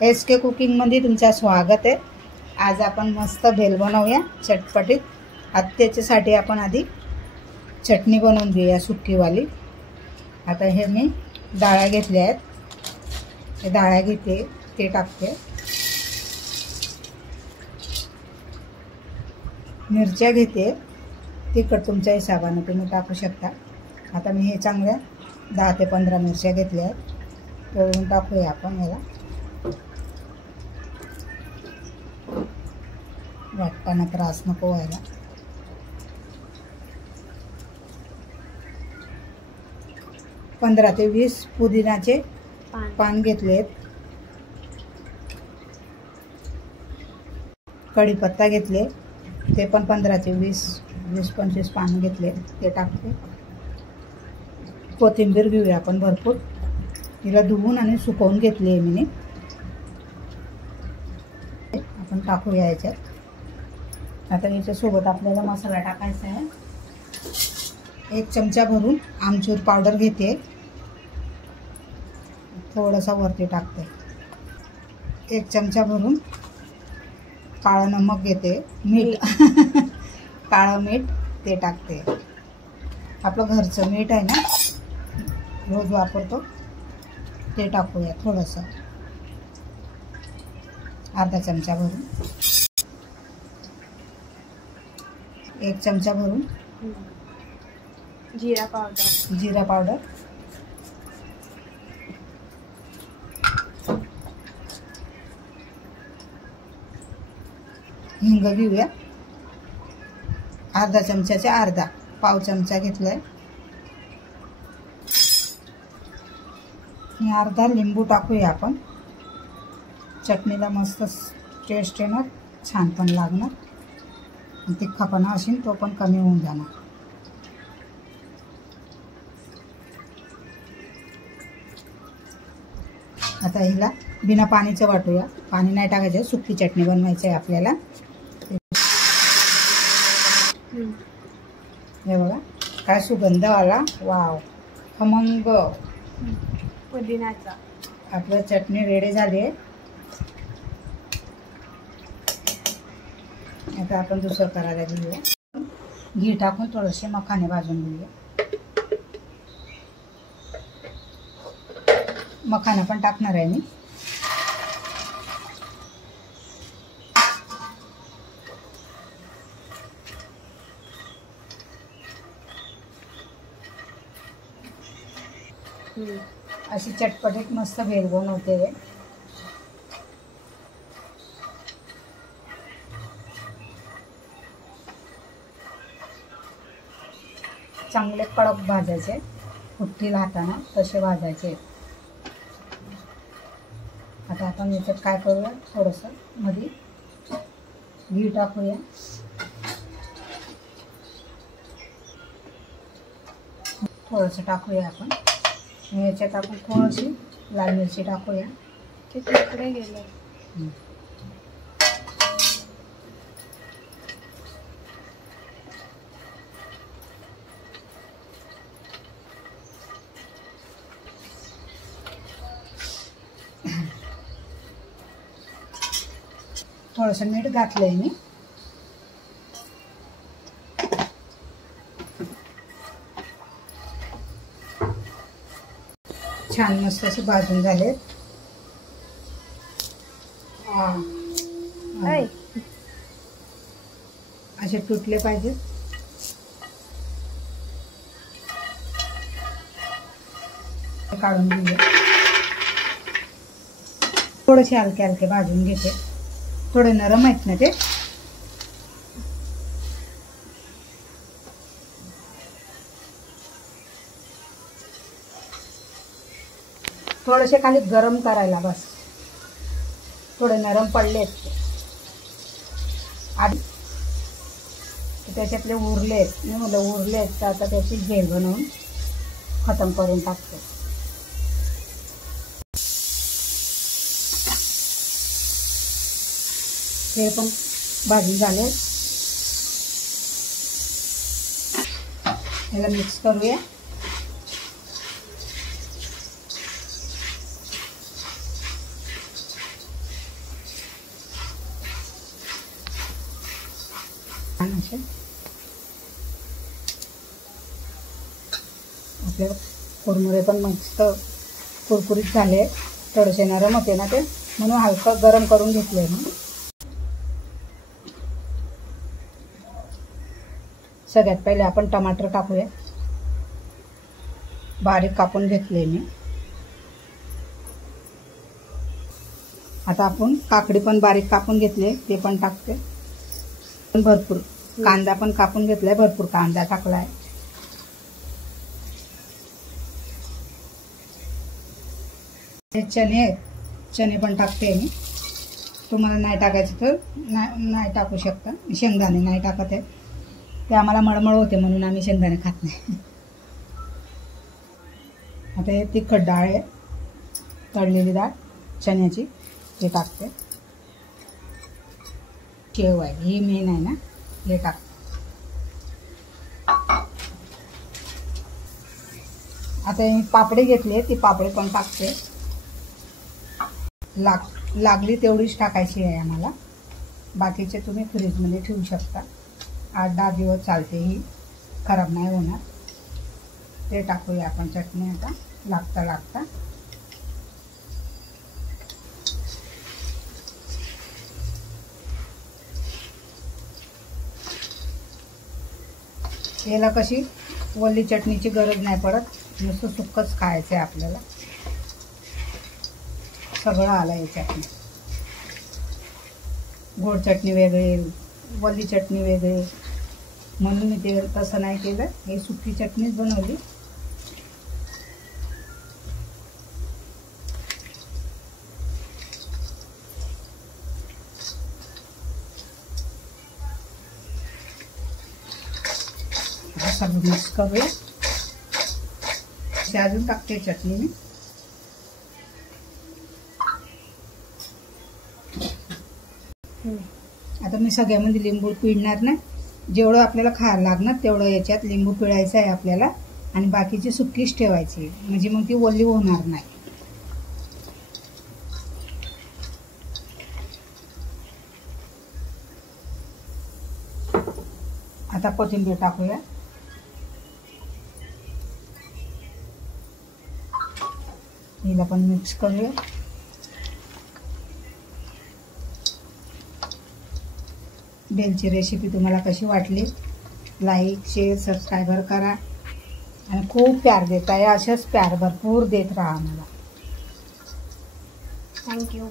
SK कुकिंगमध्ये तुमचं स्वागत आहे। आज आपण मस्त भेल बनवूया चटपटीत। आता त्याच्यासाठी आपण आधी चटणी बनवून घेऊया सुक्कीवाली। आता हे मी डाळ्या घेतल्या आहेत, हे डाळ्या घेते ते टाकते, मिरच्या घेते, तिखट तुमच्या हिशोबाने तुम्ही टाकू शकता। आता मी हे चांगल्या 10 ते 15 मिरच्या घेतल्या आहेत, तळून टाकूया आपण याला। वाटताना त्रास नको व्हायला। पंधरा ते 20 पुदिनाचे पान घेतलेत, कढीपत्ता घेतले ते पण 15 ते 20-25 पान घेतले ते टाकते। कोथिंबीर घेऊया आपण भरपूर, तिला धुवून आणि सुकवून घेतली आहे मी। आपण टाकूया याच्यात। आता याच्यासोबत आपल्याला मसाला टाकायचा आहे। 1 चमचा भरून आमचूर पावडर घेते, थोडासा वरती टाकते। 1 चमचा भरून काळं नमक घेते, मीठ काळं मीठ ते टाकते। आपलं घरचं मीठ आहे ना, रोज वापरतो ते टाकूया थोडंसं, अर्धा चमचा भरून। 1 चमचा भरून जीरा पावडर, हिंग घेऊया, अर्धा चमच्याचा अर्धा, पाव चमचा घेतलाय। आणि अर्धा लिंबू टाकूया आपण, चटणीला मस्त टेस्ट येणार, छान पण लागणार, तिखटपणा असेल तो पण कमी होऊन जाणार। आता हिला बिना पाणीचं वाटूया, पाणी नाही टाकायचं, सुकी चटणी बनवायची आहे आपल्याला। हे बघा काय सुगंध आला, वाव खमंग पुदिनाचा। आपलं चटणी रेडी झाली आहे। आता आपण दुसरं करायला घेऊया, घी टाकून थोडेसे मखाने भाजून घेऊया। मखाना पण टाकणार आहे मी। अशी चटपटीत मस्त भेल बनवते। चांगले कडक भाजायचे, फुटतील हाताने तसे भाजायचे। आता आपण याच्यात काय करूया, थोडंसं मध्ये घी टाकूया, थोडंसं टाकूया आपण। याच्यात आपण थोडीशी लाल मिरची टाकूया, ते तिकडे गेले। थोडंसं मीठ घातलंय मी। छान मस्त असे भाजून झाले। असे तुटले पाहिजे, काढून घेऊया। थोडेसे हलके हलके भाजून घेते, थोडे नरम आहेत ना ते। थोडेसे खाली गरम करायला बस, थोडे नरम पडलेत आधी, त्याच्यातले उरलेत, मी म्हटलं उरलेत तर आता त्याची भेल बनवून खतम करून टाकतो। हे पण भाजी झाले, याला मिक्स करूया। असे आपले कुरमुरे पण मस्त कुरकुरीत झाले, थोडेसे नरम होते ना ते, म्हणून हलकं गरम करून घेतले मी. सगळ्यात पहिले आपण टमाटर टाकूया. बारीक कापून घेतले मी. आता आपण काकडी पण बारीक कापून घेतले, ते पण टाकते. भरपूर कांदा पण कापून घेतलाय, भरपूर कांदा टाकलाय. चणे पण टाकते मी. तुम्हाला नाही टाकायचं तर नाही टाकू शकता. शेंगदाणे नाही टाकत आहे, ते आम्हाला मळमळ होते म्हणून आम्ही शेंगदाणे खात नाही. आता हे तिखट डाळ आहे, तळलेली डाळ चण्याची, ते टाकते. शेव आहे ही मेन आहे ना, हे टाकते. आता ही पापडी घेतली, ती पापडी पण टाकते. लागली तेवढीच टाकायची आहे आम्हाला. बाकीचे तुम्ही फ्रीजमध्ये ठेवू शकता, 8-10 दिवस चालते, ही खराब नाही होणार. ते टाकूया आपण चटणी आता लागता. याला कशी ओली चटणीची गरज नाही पडत, नुसतं सुक्कच खायचं आहे आपल्याला. सगळं आलं याच्यात. गोड चटणी वेगळी, ओली चटणी वेगळी, म्हणून मी ते तसं नाही केलं. हे सुकी चटणीच बनवली. सगळं मिक्स करूया. अजून टाकते चटणी मी. आता मी सगळ्यामध्ये लिंबू पिळणार ना, जेवढं आपल्याला खायला लागणार तेवढं याच्यात लिंबू पिळायचं आहे आपल्याला, आणि बाकीची सुकीच ठेवायची, म्हणजे मग ती ओली होणार नाही. आता कोथिंबीर टाकूया. हिला पण मिक्स करूया. भेलची रेसिपी तुम्हाला कशी वाटली, लाईक शेअर सबस्क्राईबर करा, आणि खूप प्यार देताय. अशाच प्यार भरपूर देत राहा मला. थँक्यू.